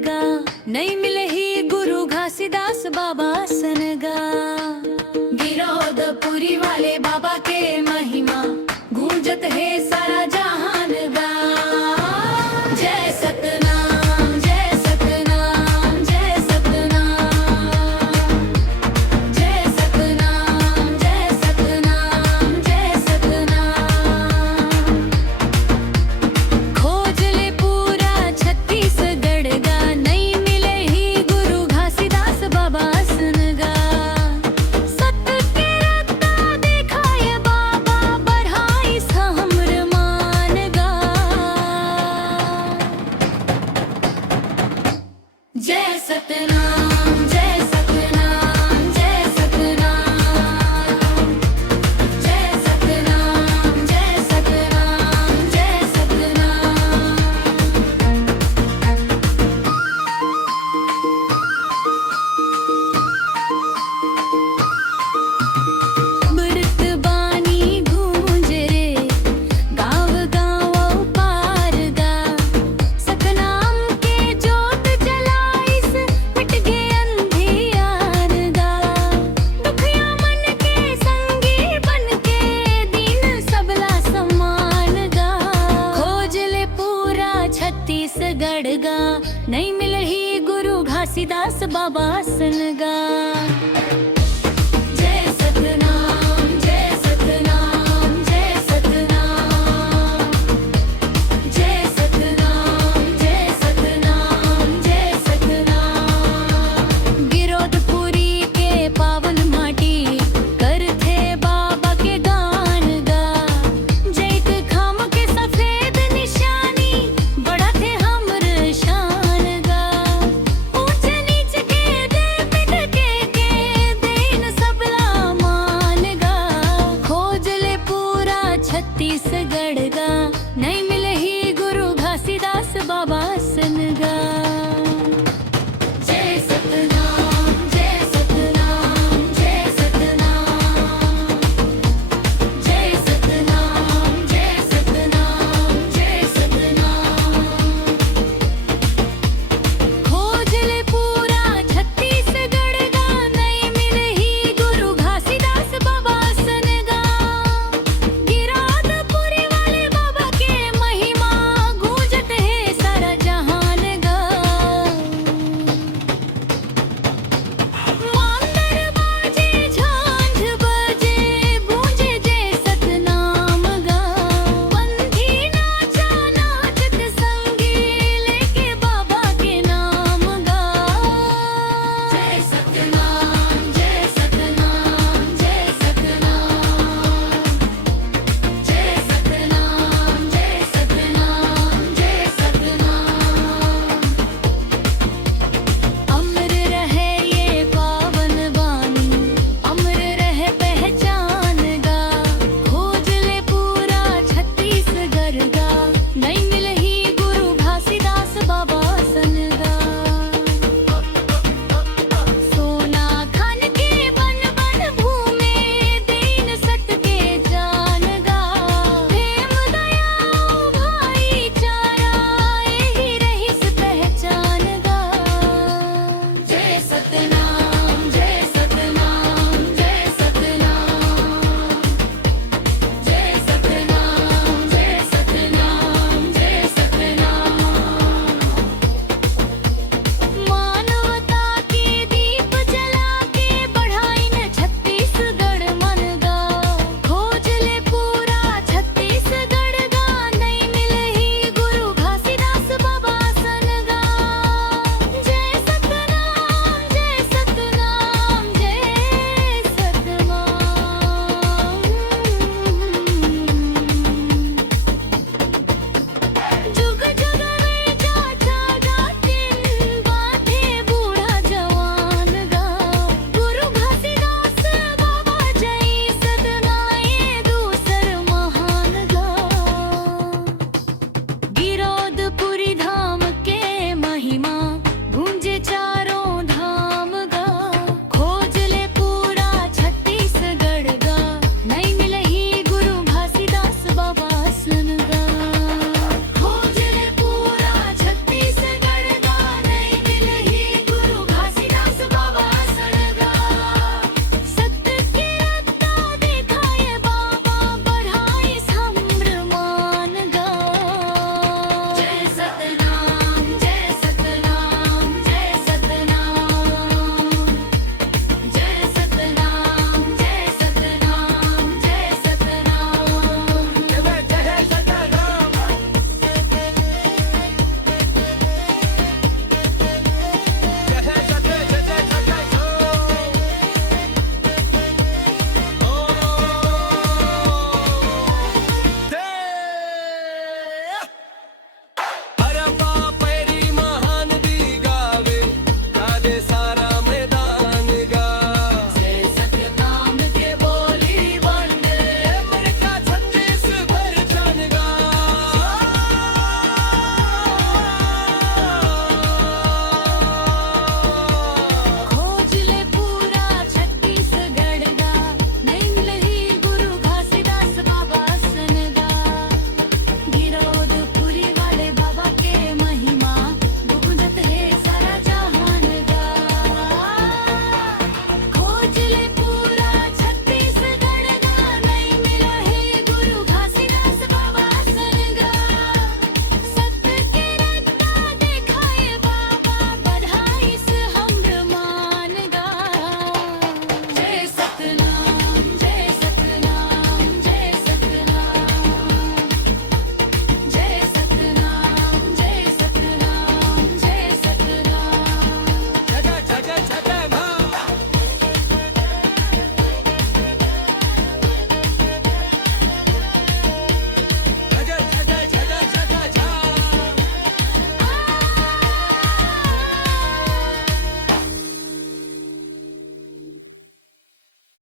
गढ़गा, नहीं मिले ही गुरु घासीदास बाबा सन गा। गिरोधपुरी वाले बाबा के महिमा गूंजत है सारा जहान गा। जय सतनाम जय सतनाम जय सतनाम, जय सतनाम जय सतनाम जय सतनाम। खोज ले पूरा छत्तीसगढ़ गा, नहीं मिले ही गुरु घासीदास बाबा सन गा। सत्य के रत्ता दिखाए बाबा, बढ़ाई हमर मान गा। जय सतनाम जय सतनाम जय सतनाम, जय सतनाम जय सतनाम जय सतनाम। अमृत बानी गूंज रे गाँव गाँव पार गा। सतनाम के जोत जलाइस मिट गए अंधियार गा। दुखिया मन के संगी बन के दीन सबला सम्मान गा। खोज ले पूरा छत्तीसगढ़ गा, नहीं मिले ही गुरु घासीदास बाबा सन गा। जय सतनाम जय सतनाम जय सतनाम, जय सतनाम जय सतनाम जय सतनाम। गिरोधपुरी के पावन माटी करथे बाबा के गान गा। जैत खाम के सफेद निशानी बढ़त है हमर शान गा। ऊंच नीच के दे पिट के देन सबला मान गा। खोज ले पूरा छत्तीसगढ़ गा, नहीं मिले ही गुरु घासीदास बाबा सन गा।